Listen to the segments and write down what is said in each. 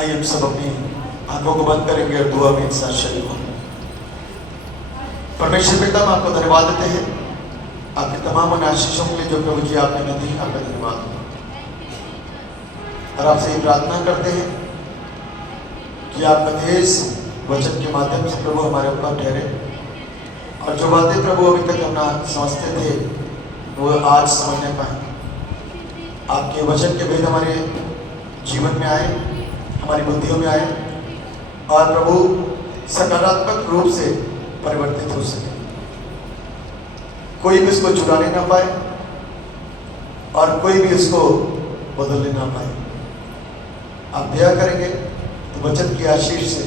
आइए हम सब अपनी आंखों को बंद करेंगे और दुआ में एक साथ शरीक होंगे। परमेश्वर पिता, हम आपको धन्यवाद देते हैं आपके तमाम उन आशीषों के लिए जो प्रभु जी आपने हमें दी। आपका धन्यवाद और आपसे ये प्रार्थना करते हैं कि आपका देश वचन के माध्यम से प्रभु हमारे ऊपर ठहरे और जो बातें प्रभु अभी तक हम ना समझते थे वो आज समझने पाए। आपके वचन के भेद हमारे जीवन में आए, हमारी बुद्धियों में आए और प्रभु सकारात्मक रूप से परिवर्तित हो सके। कोई भी इसको चुराने ना पाए और कोई भी इसको बदलने ना पाए। आप दया करेंगे तो वचन की आशीष से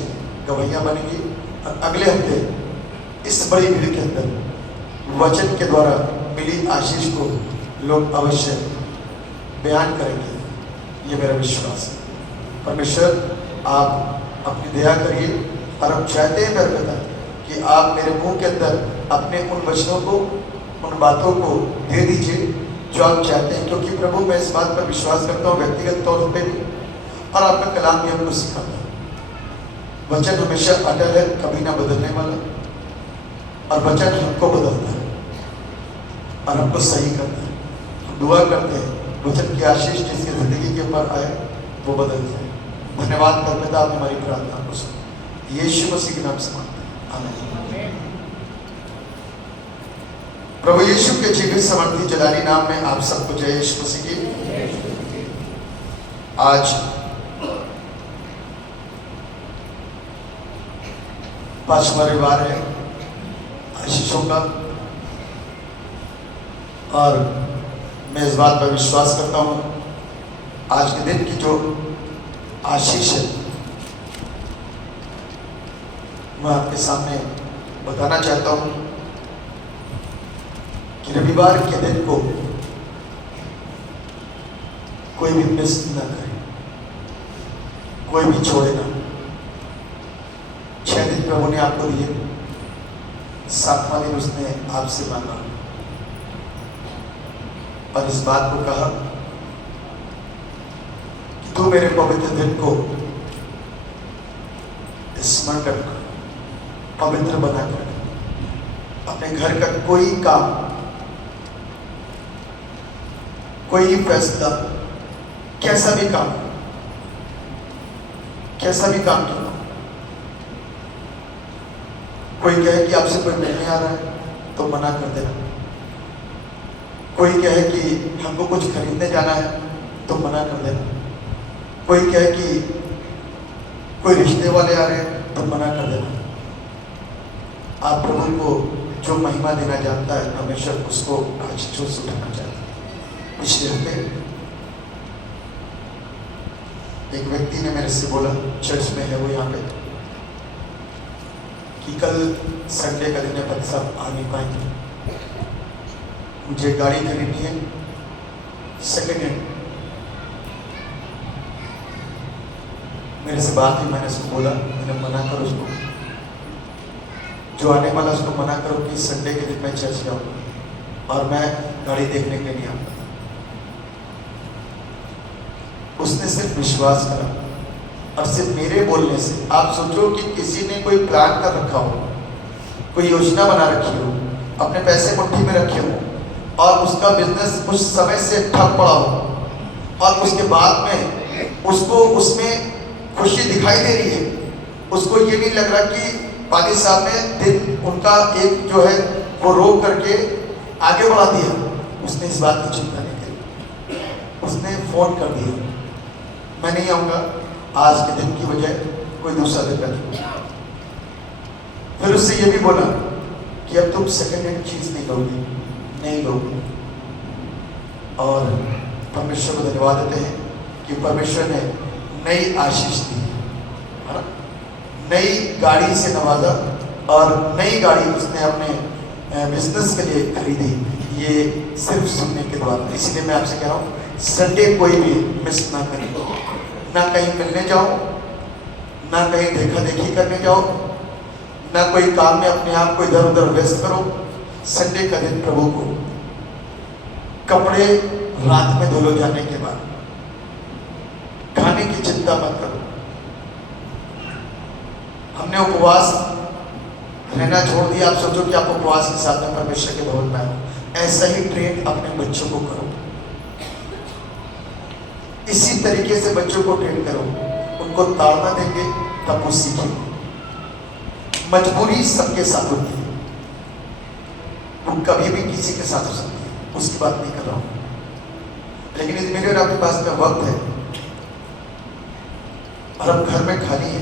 गवाहियाँ बनेंगी और अगले हफ्ते इस बड़ी भीड़ के अंदर वचन के द्वारा मिली आशीष को लोग अवश्य बयान करेंगे। ये मेरा विश्वास है। परमेश्वर, आप अपनी दया करिए और हम चाहते हैं मेरे पिता कि आप मेरे मुंह के अंदर अपने उन वचनों को, उन बातों को दे दीजिए जो आप चाहते हैं, क्योंकि प्रभु मैं इस बात पर विश्वास करता हूँ व्यक्तिगत तौर पे भी और आपका कलाम भी हमको सिखाता है। वचन हमेशा अटल है, कभी ना बदलने वाला, और वचन हमको बदलता है और हमको सही करता है। हम दुआ करते हैं वचन की आशीष जिसकी जिंदगी के ऊपर आए वो बदल जाए। धन्यवाद करता आपने हमारी प्रार्थना को सुना, यीशु मसीह के नाम से मांगते हैं, आमीन। प्रभु यीशु के जीवित समर्थी जलाली नाम में आप सबको जय यीशु मसीह की। आज पांचवा रविवार है आशीषों का और मैं इस बात पर विश्वास करता हूँ आज के दिन की जो आशीष है मैं आपके सामने बताना चाहता हूँ कि रविवार के दिन को कोई भी मिस ना करे, कोई भी छोड़े ना। 6 दिन प्रभु ने आपको दिए, 7वां दिन उसने आपसे मांगा और इस बात को कहा कि तू मेरे पवित्र दिन को स्मरण रख, पवित्र बना कर अपने घर का कोई काम, कोई फैसला, कैसा भी काम क्यों ना, कोई कहे कि आपसे कोई मिलने आ रहा है तो मना कर देना, कोई कहे कि हमको कुछ खरीदने जाना है तो मना कर देना, कोई कहे कि कोई रिश्ते वाले आ रहे हैं तो मना कर देना। आप प्रभु को जो महिमा देना जानता है हमेशा उसको आज जोश उठाना चाहता है। पिछले हफ्ते एक व्यक्ति ने मेरे से बोला, चर्च में है वो यहाँ पे, कि कल संडे का दिन है पति साहब आ नहीं पाएंगे, मुझे गाड़ी खरीदनी है सेकेंड हैंड। मेरे से बात हुई, मैंने उसको बोला, मैंने मना करो उसको, जो आने वाला उसको मना करो कि संडे के दिन मैं चर्च जाऊँगा और मैं गाड़ी देखने के लिए नहीं आऊँगा। उसने सिर्फ विश्वास करा और सिर्फ मेरे बोलने से। आप सोचो कि किसी ने कोई प्लान कर रखा हो, कोई योजना बना रखी हो, अपने पैसे मुट्ठी में रखे हो और उसका बिजनेस कुछ समय से ठप पड़ा हो और उसके बाद में उसको उसमें खुशी दिखाई दे रही है, उसको ये नहीं लग रहा कि पादी साहब ने दिन उनका एक जो है वो रोक करके आगे बढ़ा दिया। उसने इस बात की चिंता नहीं करी, उसने फोन कर दिया, मैं नहीं आऊँगा, आज के दिन की बजाय कोई दूसरा दिन रखिए। फिर उससे ये भी बोला कि अब तुम सेकेंड हैंड चीज़ नहीं लोगे। और परमेश्वर को धन्यवाद देते हैं कि परमेश्वर ने नई आशीष दी है ना, नई गाड़ी से नवाजा और नई गाड़ी उसने अपने बिजनेस के लिए खरीदी, ये सिर्फ सुनने के द्वारा। इसीलिए मैं आपसे कह रहा हूँ संडे कोई भी मिस ना करें, ना कहीं मिलने जाओ, ना कहीं देखा देखी करने जाओ, ना कोई काम में अपने आप को इधर उधर व्यस्त करो। संडे का दिन प्रभु को कपड़े रात में धुलो जाने के बाद खाने की चिंता मत करो, हमने उपवास रहना छोड़ दिया। आप सोचो कि आप उपवास के साथ में परमेश्वर के भवन में आओ। ऐसा ही ट्रेन अपने बच्चों को करो, इसी तरीके से बच्चों को ट्रेन करो। उनको ताड़ना देंगे तब वो सीखेंगे। मजबूरी सबके साथ होती है, वो कभी भी किसी के साथ हो सकती है, उसकी बात नहीं कर रहा हूं। लेकिन यदि मेरे और आपके पास में वक्त है और हम घर में खाली है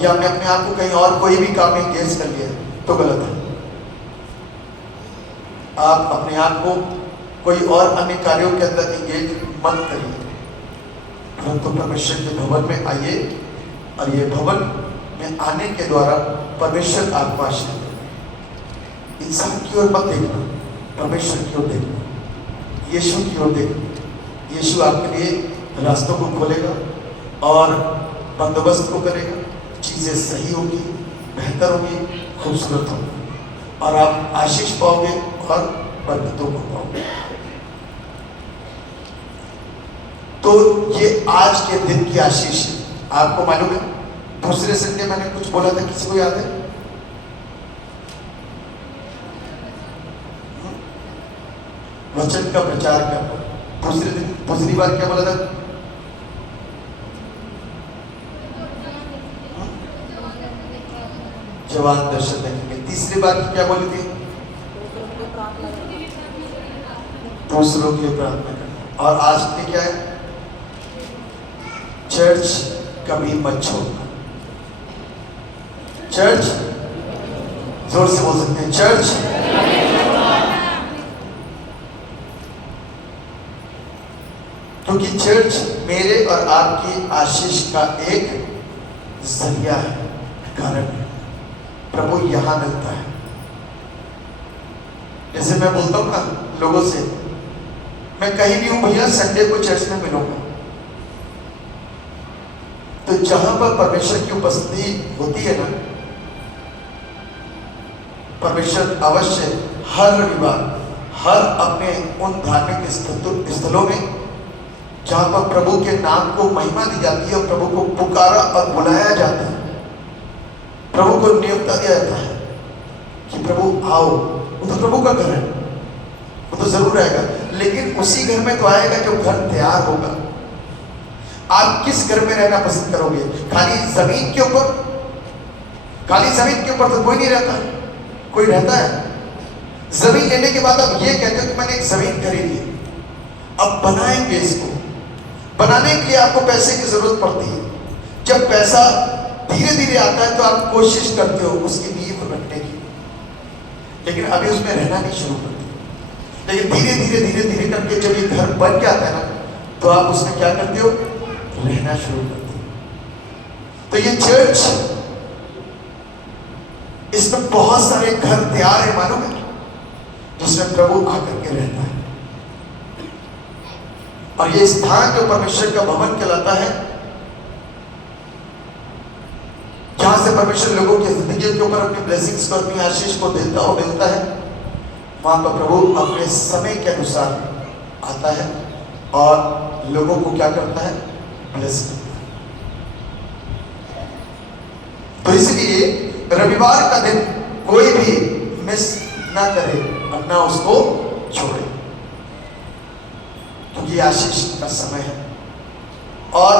या हमने अपने आप को कहीं और कोई भी काम में एंगेज कर लिया तो गलत है। आप अपने आप को कोई और अन्य कार्यों के अंदर एंगेज मत करिए, परंतु परमेश्वर के भवन में आइए और ये भवन में आने के द्वारा परमेश्वर आपको आशीर्वाद देगा। इंसान की ओर मत देखना, परमेश्वर की ओर देखना, यीशु की ओर देखना। यीशु आपके लिए रास्तों को खोलेगा और बंदोबस्त को करेगा। चीजें सही होगी, बेहतर होगी, खूबसूरत होगी और आप आशीष पाओगे और बरकतों को पाओगे। तो ये आज के दिन की आशीष है। आपको मालूम है दूसरे संडे मैंने कुछ बोला था, किसी को याद है? वचन का प्रचार करना। दूसरे दिन दूसरी बार क्या बोला था? जवान दर्शन देखेंगे। तीसरी बार क्या बोली थी? दूसरों की प्रार्थना करना। और आज में क्या है? चर्च कभी मत छोड़ना। चर्च जोर से बोल सकते हैं, चर्च। क्योंकि चर्च मेरे और आपकी आशीष का एक जरिया है, कारण है। प्रभु यहां मिलता है। जैसे मैं बोलता हूं ना लोगों से, मैं कहीं भी हूं भैया, संडे को चर्च में मिलूंगा। तो जहां पर परमेश्वर की उपस्थिति होती है ना, परमेश्वर अवश्य हर रविवार हर अपने उन धार्मिक स्थलों में जहां पर प्रभु के नाम को महिमा दी जाती है और प्रभु को पुकारा और बुलाया जाता है, प्रभु को नियुक्ता दिया जाता है कि प्रभु आओ। वो तो प्रभु का घर है, वो तो जरूर आएगा, लेकिन उसी घर में तो आएगा जो घर तैयार होगा। आप किस घर में रहना पसंद करोगे? खाली जमीन के ऊपर? खाली जमीन के ऊपर तो कोई नहीं रहता, कोई रहता है। जमीन लेने के बाद आप ये कहते हो कि मैंने एक जमीन खरीदी है, अब बनाएंगे इसको। बनाने के लिए आपको पैसे की जरूरत पड़ती है। जब पैसा धीरे धीरे आता है तो आप कोशिश करते हो उसकी नींव रखने की, लेकिन अभी उसमें रहना नहीं शुरू करते। लेकिन धीरे धीरे धीरे धीरे करके जब ये घर बन जाता है ना, तो आप उसमें क्या करते हो? रहना शुरू करते हो। तो ये चर्च, इसमें बहुत सारे घर तैयार है, मालूम है, जिसमें प्रभु आकर के रहता है। और ये स्थान जो परमेश्वर का भवन कहलाता है, जहां से परमेश्वर लोगों की जिंदगी के ऊपर अपनी ब्लेसिंग्स को, अपनी आशीष को देता और मिलता है, वहां पर प्रभु अपने समय के अनुसार आता है और लोगों को क्या करता है? ब्लेस करता है। तो इसलिए रविवार का दिन कोई भी मिस ना करे और ना उसको छोड़े, क्योंकि आशीष का समय है। और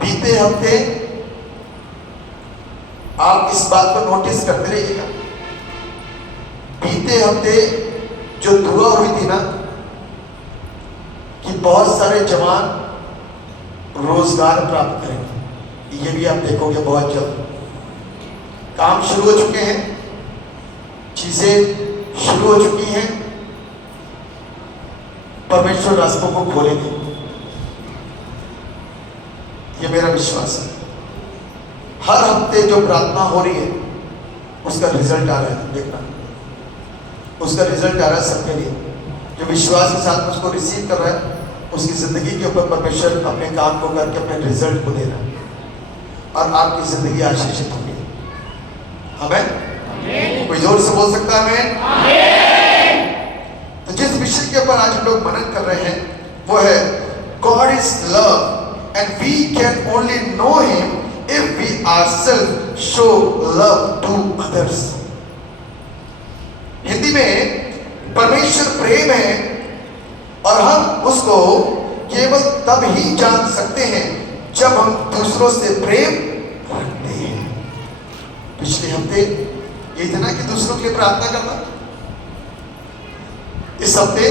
बीते हफ्ते आप इस बात को नोटिस करते रहिएगा, बीते हफ्ते जो दुआ हुई थी ना कि बहुत सारे जवान रोजगार प्राप्त करेंगे, ये भी आप देखोगे बहुत जल्द। काम शुरू हो चुके हैं, चीजें शुरू हो चुकी हैं, परमेश्वर रास्तों को खोलेंगे, ये मेरा विश्वास है। हर हफ्ते जो प्रार्थना हो रही है उसका रिजल्ट आ रहा है, देखना उसका रिजल्ट आ रहा है सबके लिए। जो विश्वास के साथ उसको रिसीव कर रहा है, उसकी जिंदगी के ऊपर परमेश्वर अपने काम को करके अपने रिजल्ट को दे रहा है और आपकी जिंदगी आशीषित होगी। हमें कोई जोर से बोल सकता है हमें? तो जिस विषय के ऊपर आज हम लोग मनन कर रहे हैं वो है God is love and we can only know him if we ourselves show love to others. Hindi में परमेश्वर प्रेम है और हम उसको केवल तब ही जान सकते हैं जब हम दूसरों से प्रेम रखते हैं। पिछले हफ्ते ये था ना कि दूसरों के लिए प्रार्थना करना। इस हफ्ते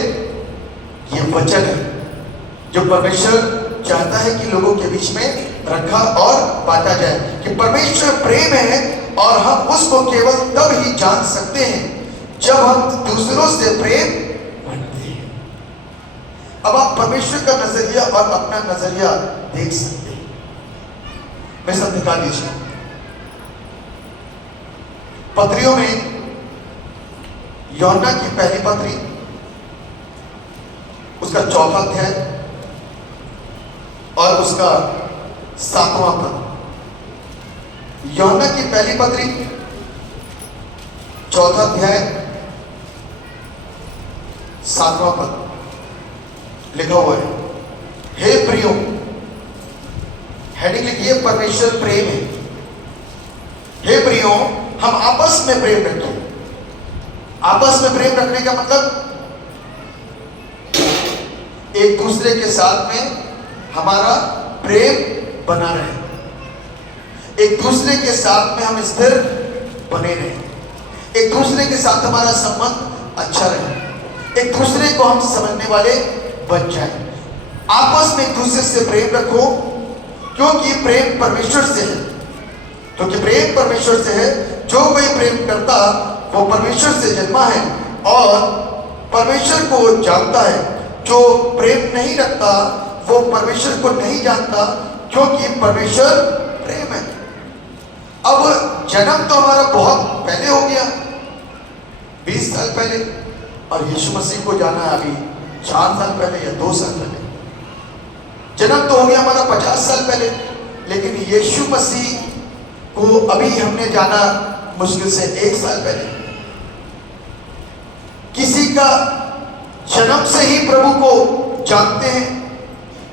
ये वचन है जो परमेश्वर चाहता है कि लोगों के बीच में रखा और बांटा जाए कि परमेश्वर प्रेम है और हम उसको केवल तब ही जान सकते हैं जब हम दूसरों से प्रेम रखते हैं। अब आप परमेश्वर का नजरिया और अपना नजरिया देख सकते हैं। मेरे साथ दिखा दीजिए पत्रियों में यूहन्ना की पहली पत्री उसका 4वां अध्याय और उसका 7वां पद। यूहन्ना की पहली पत्री 4वां अध्याय 7वां पद लिखा हुआ है, हे प्रियो, हेडिंग लिखिए परमेश्वर प्रेम है। हे प्रियो, हम आपस में प्रेम रखें। आपस में प्रेम रखने का मतलब एक दूसरे के साथ में हमारा प्रेम बना रहे, एक दूसरे के साथ में हम स्थिर बने रहे, एक दूसरे के साथ हमारा संबंध अच्छा रहे, एक दूसरे को हम समझने वाले बन जाए। आपस में एक दूसरे से प्रेम रखो क्योंकि प्रेम परमेश्वर से है। क्योंकि प्रेम परमेश्वर से है। जो कोई प्रेम करता वो परमेश्वर से जन्मा है और परमेश्वर को जानता है। जो प्रेम नहीं रखता वो परमेश्वर को नहीं जानता क्योंकि परमेश्वर प्रेम है। अब जन्म तो हमारा बहुत पहले हो गया, 20 साल पहले, और यीशु मसीह को जाना है अभी 4 साल पहले या 2 साल पहले। जन्म तो हो गया हमारा 50 साल पहले, लेकिन यीशु मसीह को अभी हमने जाना मुश्किल से 1 साल पहले। किसी का जन्म से ही प्रभु को जानते हैं,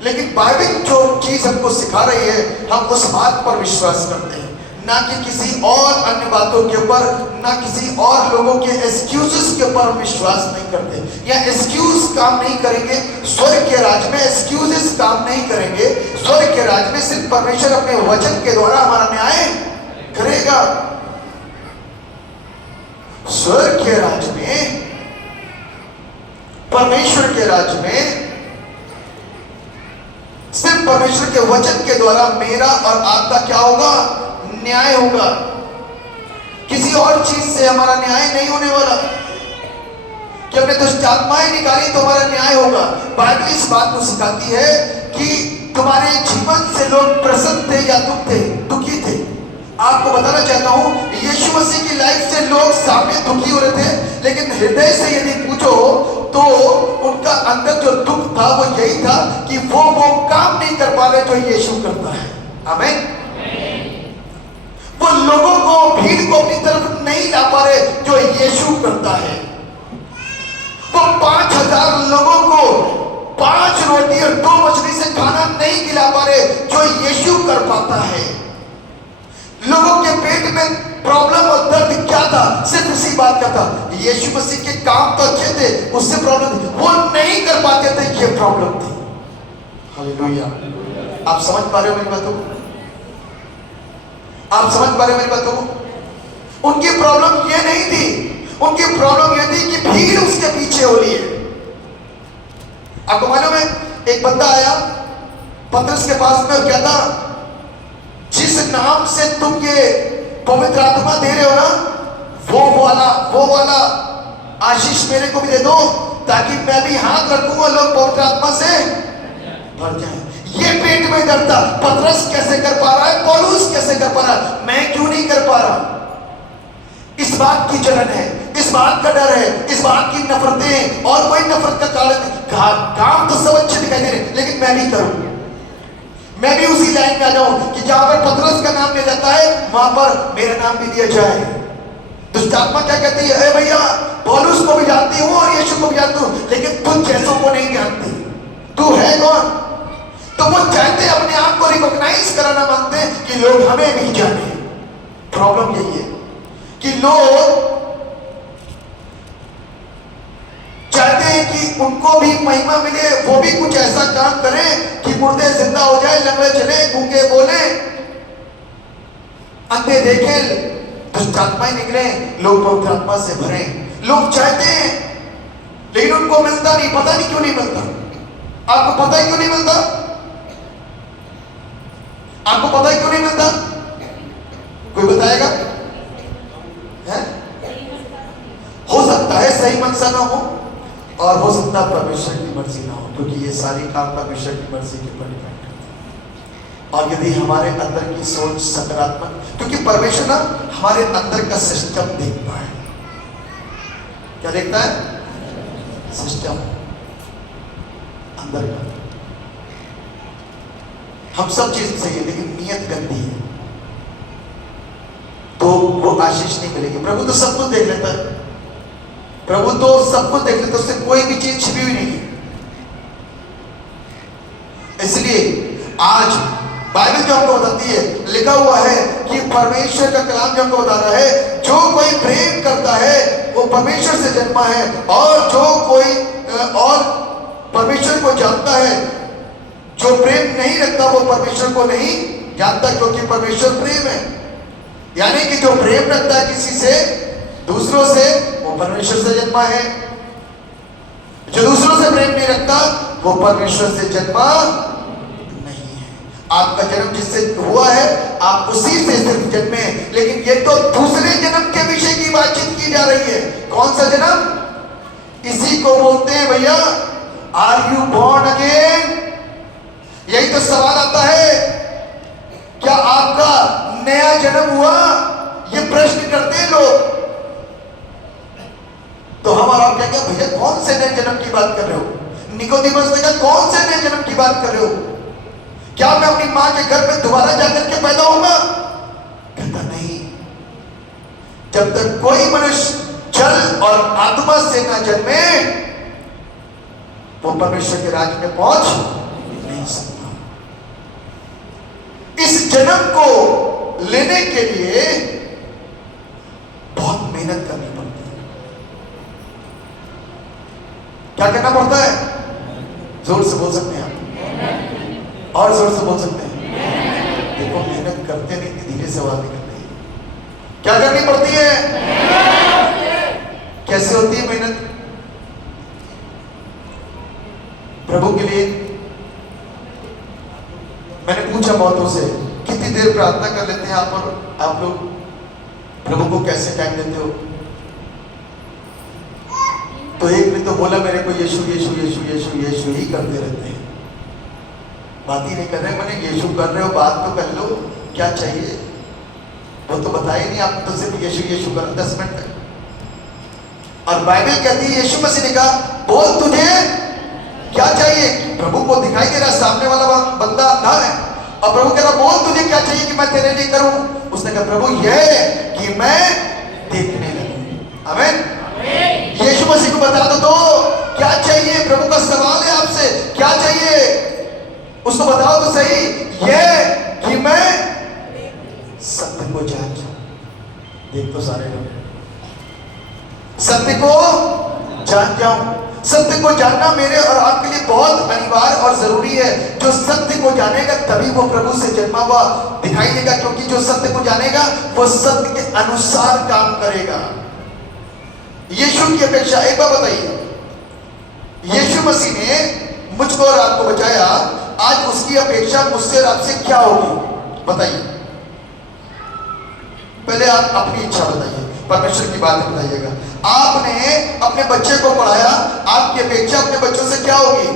लेकिन बाइबल जो चीज हमको सिखा रही है हम उस बात पर विश्वास करते हैं, ना कि किसी और अन्य बातों के ऊपर, ना किसी और लोगों के एक्सक्यूजेस के ऊपर हम विश्वास नहीं करते या एक्सक्यूज काम नहीं करेंगे। स्वर्ग के राज में एक्सक्यूजेस काम नहीं करेंगे। स्वर्ग के राज में सिर्फ परमेश्वर अपने वचन के द्वारा हमारा न्याय करेगा। स्वर्ग के राज में, परमेश्वर के राज्य में सिर्फ परमेश्वर के वचन के द्वारा मेरा और आपका क्या होगा? न्याय होगा। किसी और चीज से हमारा न्याय नहीं होने वाला कि हमने दुष्ट आत्माएं निकाली तो हमारा न्याय होगा। बाइबल इस बात को सिखाती है कि तुम्हारे जीवन से लोग प्रसन्न थे या दुखी थे। आपको बताना चाहता हूं, यीशु मसीह की लाइफ से लोग सामने दुखी हो रहे थे, लेकिन हृदय से यदि पूछो तो उनका अंदर जो दुख था वो यही था कि वो काम नहीं कर पा रहे जो यीशु करता है। आमीन। वो लोगों को, भीड़ को अपनी तरफ नहीं ला पा रहे जो यीशु करता है। वो 5000 लोगों को 5 रोटी और 2 मछली से खाना नहीं खिला पा रहे जो यीशु कर पाता है। लोगों के पेट में प्रॉब्लम और दर्द क्या था? सिर्फ इसी बात का था, यीशु मसीह के काम तो अच्छे थे, उससे प्रॉब्लम थी, वो नहीं कर पाते थे, ये प्रॉब्लम थी। हालेलुया। आप समझ पा रहे हो मेरी बातों को? आप समझ पा रहे हो मेरी बातों को? उनकी प्रॉब्लम ये नहीं थी, उनकी प्रॉब्लम ये थी कि भीड़ उसके पीछे हो रही है। आपको मालूम है, एक बंदा आया पतरस के पास में और कहता, जिस नाम से तुम ये पवित्र आत्मा दे रहे हो ना, वो वाला आशीष मेरे को भी दे दो ताकि मैं भी हाथ रखूंगा, लोग पवित्र आत्मा से भर जाए। ये पेट में दर्द था। पतरस कैसे कर पा रहा है, पौलुस कैसे कर पा रहा है, मैं क्यों नहीं कर पा रहा? इस बात की जलन है, इस बात का डर है, इस बात की नफरतें हैं, और कोई नफरत का कारण काम तो सब अच्छे दिखाई दे रहे, लेकिन मैं भी करूं, मैं भी उसी लाइन में आ जाऊं कि जहां पर पतरस का नाम लिया जाता है वहां पर मेरा नाम भी लिया जाए। दुष्ट आत्मा क्या कहती है, अरे भैया पौलुस को भी जानती हूं और यीशु को भी जानती हूं, लेकिन तुम जैसों को नहीं जानती, तू है कौन? तो वो चाहते अपने आप को रिकॉग्नाइज कराना मांगते हैं कि लोग हमें नहीं जाने। प्रॉब्लम यही है कि लोग चाहते हैं कि उनको भी महिमा मिले, वो भी कुछ ऐसा काम करें कि मुर्दे जिंदा हो जाए, लंगड़े चले, गूंगे बोले, अंधे देखे, दुष्ट आत्माएं निकले, लोग पवित्र आत्मा से भरे। लोग चाहते हैं लेकिन उनको मिलता नहीं। पता नहीं क्यों नहीं मिलता। आपको पता है क्यों नहीं मिलता? आपको पता है क्यों नहीं मिलता? कोई बताएगा? है? हो सकता है सही मनसा ना हो, और हो सकता है परमेश्वर की मर्जी ना हो, क्योंकि ये सारी काम परमेश्वर की मर्जी के ऊपर डिपेंड करते हैं। और यदि हमारे अंदर की सोच सकारात्मक, क्योंकि परमेश्वर ना हमारे अंदर का सिस्टम देखता है। क्या देखता है? सिस्टम अंदर का। हम सब चीज सही है लेकिन नियत गंदी है तो वो आशीष नहीं मिलेगी। प्रभु तो सब कुछ देख लेता है, प्रभु तो सब कुछ देख लेता है, उससे कोई भी चीज छिपी हुई नहीं है। इसलिए आज बाइबल जो हमको बताती है, लिखा हुआ है कि परमेश्वर का कलाम जो हमको बता रहा है, जो कोई प्रेम करता है वो परमेश्वर से जन्मा है, और जो कोई और परमेश्वर को जानता है। जो प्रेम नहीं रखता वो परमेश्वर को नहीं जानता, क्योंकि परमेश्वर प्रेम है। यानी कि जो प्रेम रखता है किसी से, दूसरों से, वो परमेश्वर से जन्मा है। जो दूसरों से प्रेम नहीं रखता वो परमेश्वर से जन्मा नहीं है। आपका जन्म जिससे हुआ है आप उसी से सिर्फ जन्मे हैं, लेकिन ये तो दूसरे जन्म के विषय की बातचीत की जा रही है। कौन सा जन्म? इसी को बोलते हैं भैया, आर यू बॉर्न अगेन? यही तो सवाल आता है, क्या आपका नया जन्म हुआ? ये प्रश्न करते हैं लोग। तो हम और आप क्या क्या भैया कौन से नए जन्म की बात कर रहे हो? निकोदेमस ने कहा कौन से नए जन्म की बात कर रहे हो? क्या मैं अपनी मां के घर में दोबारा जाकर के पैदा होगा? कहता नहीं, जब तक कोई मनुष्य जल और आत्मा से ना जन्मे वो परमेश्वर के राज्य में पहुंच नहीं सकता। इस जन्म को लेने के लिए बहुत मेहनत करनी पड़ती है। क्या करना पड़ता है? जोर से बोल सकते हैं आप, और जोर से बोल सकते हैं। देखो मेहनत करते नहीं, धीरे से आवाज निकलती है। क्या करनी पड़ती है? कैसे होती है मेहनत? प्रभु के लिए मैंने पूछा बहुतों से, कितनी देर प्रार्थना कर लेते हैं आप लोग? प्रभु को कैसे टाइम देते हो? तो एक ने तो बोला मेरे को यीशु यीशु यीशु यीशु यीशु ही करते रहते हैं, बात ही नहीं कर रहे। मैंने यीशु कर रहे हो, बात तो कर लो, क्या चाहिए? वो तो बताया नहीं, आप तो सिर्फ यीशु यीशु कर 10 मिनट तक। और बाइबल कहती है यीशु मसीह ने कहा बोल तुझे क्या चाहिए? प्रभु को दिखाई दे रहा सामने वाला बंदा अंधा है, और प्रभु कह रहा बोल तुझे क्या चाहिए कि मैं तेरे लिए करूं? उसने कहा प्रभु यह कि मैं देखने लगूं। आमीन। यीशु मसीह को बता दो क्या चाहिए? प्रभु का सवाल है आपसे, क्या चाहिए? उसको बताओ तो सही, यह कि मैं सत्य को जान जाऊं। देख तो सारे लोग, सत्य को जान जाऊं। सत्य को जानना मेरे और आपके लिए बहुत अनिवार्य और जरूरी है। जो सत्य को जानेगा तभी वो प्रभु से जन्मा हुआ दिखाई देगा, क्योंकि जो सत्य को जानेगा वो सत्य के अनुसार काम करेगा। यीशु की अपेक्षा, एक बार बताइए, यीशु मसीह ने मुझको और आपको बचाया, आज उसकी अपेक्षा मुझसे और आपसे क्या होगी? बताइए। पहले आप अपनी इच्छा बताइए, परमेश्वर की बात बताइएगा। आपने अपने बच्चे को पढ़ाया, आपकी अपेक्षा अपने बच्चों से क्या होगी?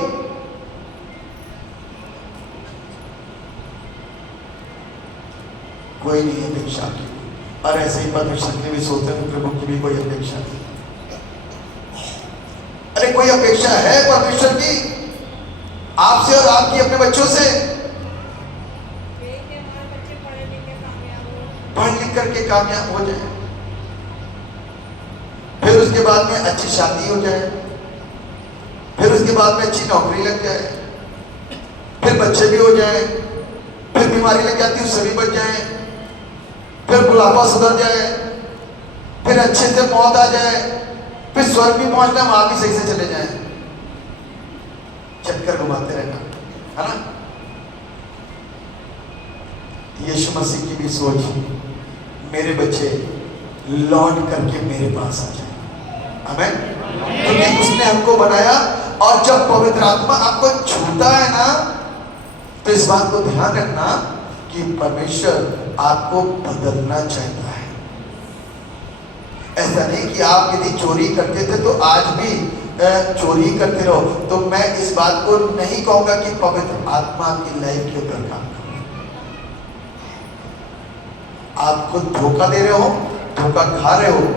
कोई नहीं अपेक्षा की। और ऐसे ही परमेश्वर के भी सोचते हैं, प्रभु की भी कोई अपेक्षा नहीं। अरे कोई अपेक्षा है परमेश्वर की आपसे और आपकी अपने बच्चों से? पढ़ लिख करके कामयाब हो जाए, फिर उसके बाद में अच्छी शादी हो जाए, फिर उसके बाद में अच्छी नौकरी लग जाए, फिर बच्चे भी हो जाए, फिर फिर बीमारी लग जाती है सभी बच जाए, फिर बुढ़ापा सुधर जाए, फिर अच्छे से मौत आ जाए, फिर स्वर्ग भी पहुंचना, वहां भी सही से चले जाए, चक्कर घुमाते रहना, है ना। यीशु मसीह की भी सोच, मेरे बच्चे लौट करके मेरे पास आ जाए, आमीन। क्योंकि उसने हमको बनाया, और जब पवित्र आत्मा आपको छूता है ना, तो इस बात को ध्यान रखना कि परमेश्वर आपको बदलना चाहता है। ऐसा नहीं कि आप यदि चोरी करते थे तो आज भी चोरी करते रहो। तो मैं इस बात को नहीं कहूंगा कि पवित्र आत्मा आपकी लाइफ के ऊपर काम करे। आप खुद धोखा दे रहे हो, धोखा खा रहे हो,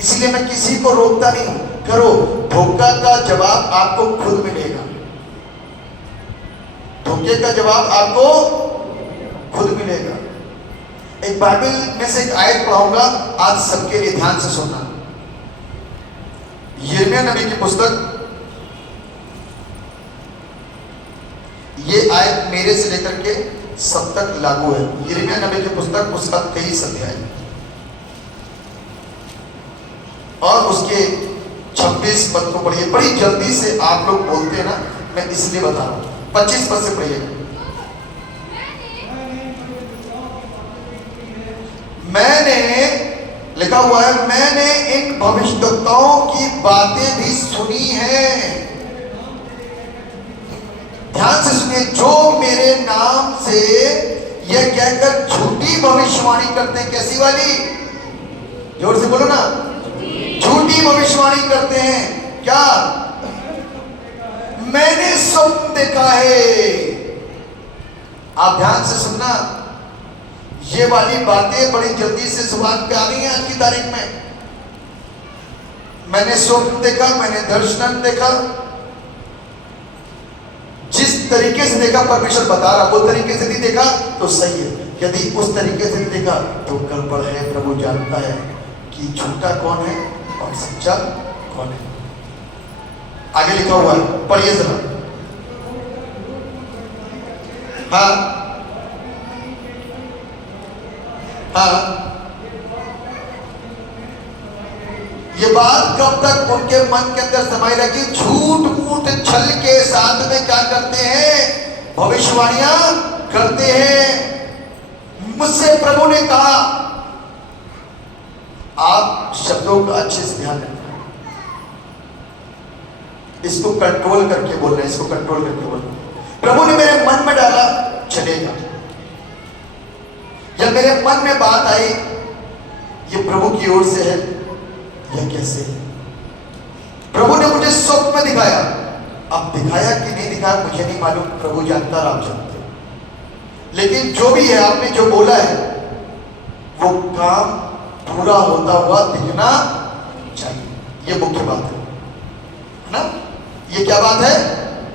इसलिए मैं किसी को रोकता नहीं हूं, करो। धोखा का जवाब आपको खुद मिलेगा, धोखे का जवाब आपको खुद मिलेगा। एक बाइबल में से एक आयत पढ़ाऊंगा, आज सबके लिए ध्यान से सुनना। यिर्मयाह नबी की पुस्तक, ये आयत मेरे से लेकर के सब तक लागू है। यिर्मयाह नबी की पुस्तक उसका 23 अध्याय और उसके 26 पद को पढ़िए। बड़ी जल्दी से आप लोग बोलते हैं ना, मैं इसलिए बता रहा हूं। 25 पद से पढ़िए। मैंने, लिखा हुआ है, मैंने इन भविष्यद्वक्ताओं की बातें भी सुनी है। ध्यान से सुनिए, जो मेरे नाम से यह कहकर झूठी भविष्यवाणी करते हैं। कैसी वाली? जोर से बोलो ना। झूठी भविष्यवाणी करते हैं। क्या? मैंने स्वप्न देखा है। आप ध्यान से सुनना, ये वाली बातें बड़ी जल्दी से जुबान पे आ रही हैं आज की तारीख में। मैंने स्वप्न देखा, मैंने दर्शन देखा। जिस तरीके से देखा परमेश्वर बता रहा, वो तरीके से नहीं देखा तो सही है। यदि उस तरीके से नहीं देखा तो गड़बड़ है। प्रभु जानता है कि झूठा कौन है और सच्चा कौन है। आगे लिखा हुआ है, पढ़िए जरा। हाँ हाँ, ये बात कब तक उनके मन के अंदर समाई रहेगी? झूठ मूठ छल के साथ में क्या करते हैं? भविष्यवाणियां करते हैं। मुझसे प्रभु ने कहा, आप शब्दों का अच्छे से ध्यान रखना, इसको कंट्रोल करके बोलना, इसको कंट्रोल करके बोलना। प्रभु ने मेरे मन में डाला, चलेगा। या मेरे मन में बात आई, ये प्रभु की ओर से है या कैसे? प्रभु ने मुझे स्वप्न में दिखाया। अब दिखाया कि नहीं दिखाया मुझे नहीं मालूम, प्रभु जानता और आप जानते हो। लेकिन जो भी है, आपने जो बोला है वो काम पूरा होता हुआ दिखना चाहिए। ये मुख्य बात है ना? ये क्या बात है?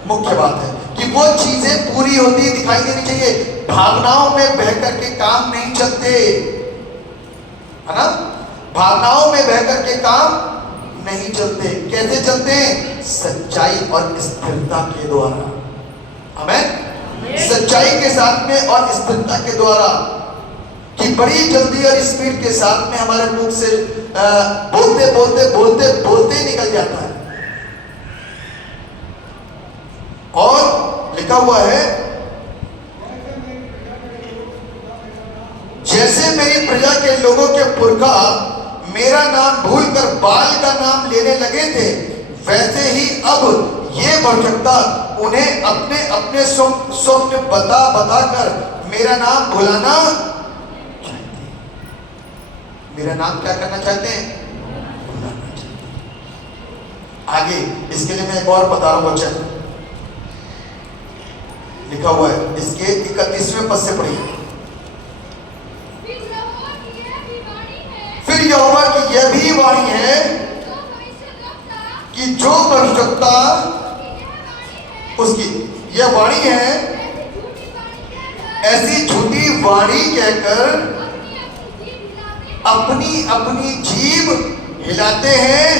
मुख्य बात है कि वो चीजें पूरी होती दिखाई देनी चाहिए। भावनाओं में बह करके काम नहीं चलते, है ना? भावनाओं में बह करके काम नहीं चलते। कैसे चलते हैं? सच्चाई और स्थिरता के द्वारा। आमीन। सच्चाई के साथ में और स्थिरता के द्वारा। कि बड़ी जल्दी और स्पीड के साथ में हमारे मुख से बोलते बोलते बोलते बोलते निकल जाता है। और लिखा हुआ है, जैसे मेरी प्रजा के लोगों के पुरखा मेरा नाम भूलकर बाल का नाम लेने लगे थे, वैसे ही अब ये भटकता उन्हें अपने अपने स्वप्न बता बता कर मेरा नाम भुलाना चाहते। मेरा नाम क्या करना चाहते हैं? भुलाना चाहते। आगे इसके लिए मैं एक और बता रहा हूं वचन, लिखा हुआ है, इसके 31वें पद से पढ़िए। फिर यहोवा की यह भी वाणी है कि जो भविष्यद्वक्ता, उसकी यह वाणी है, ऐसी झूठी वाणी कहकर अपनी अपनी जीभ हिलाते हैं,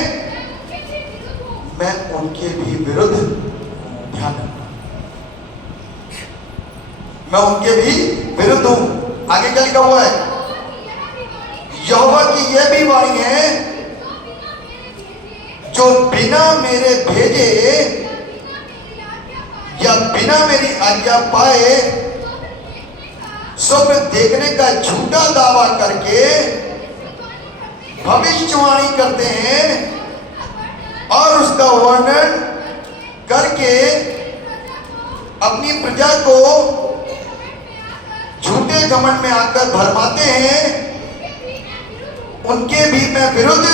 मैं उनके भी विरुद्ध ध्यान रखूं। मैं उनके भी विरुद्ध हूं। आगे क्या लिखा हुआ है? यहोवा की यह भी वाणी है, जो बिना मेरे भेजे या बिना मेरी आज्ञा पाए स्वप्न देखने का झूठा दावा करके भविष्यवाणी करते हैं और उसका वर्णन करके अपनी प्रजा को झूठे घमंड में आकर भरमाते हैं, उनके भी मैं विरुद्ध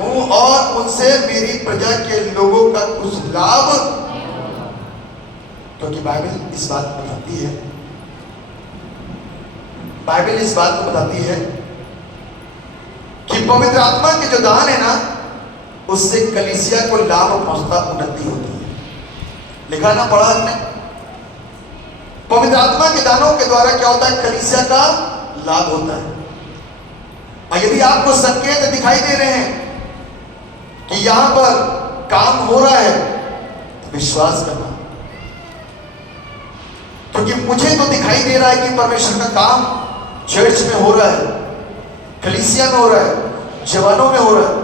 हूं और उनसे मेरी प्रजा के लोगों का कुछ लाभ, क्योंकि बाइबल इस बात को बताती है, बाइबल इस बात को बताती है कि पवित्र आत्मा के जो दान है ना, उससे कलीसिया को लाभ पहुंचता, उन्नति होती है। लिखा ना, पढ़ा हमने, पवित्र आत्मा के दानों के द्वारा क्या होता है? कलीसिया का लाभ होता है। और यदि आपको संकेत दिखाई दे रहे हैं कि यहां पर काम हो रहा है, तो विश्वास करना, क्योंकि मुझे तो दिखाई दे रहा है कि परमेश्वर का काम चर्च में हो रहा है, कलीसिया में हो रहा है, जवानों में हो रहा है।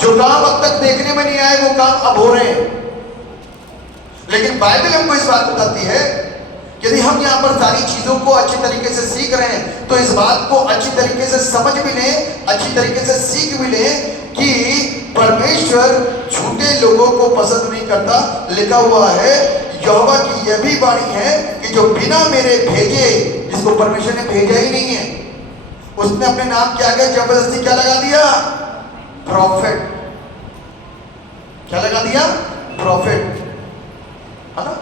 जो काम अब तक देखने में नहीं आए, वो काम अब हो रहे हैं। लेकिन बाइबल हमको इस बात बताती है, यदि हम यहां पर सारी चीजों को अच्छी तरीके से सीख रहे हैं, तो इस बात को अच्छी तरीके से समझ भी लें, अच्छी तरीके से सीख भी लें कि परमेश्वर झूठे लोगों को पसंद नहीं करता। लिखा हुआ है, यहोवा की यह भी वाणी है कि जो बिना मेरे भेजे, जिसको परमेश्वर ने भेजा ही नहीं है, उसने अपने नाम के आगे जबरदस्ती क्या लगा दिया? प्रॉफिट। क्या लगा दिया? प्रॉफिट, है ना?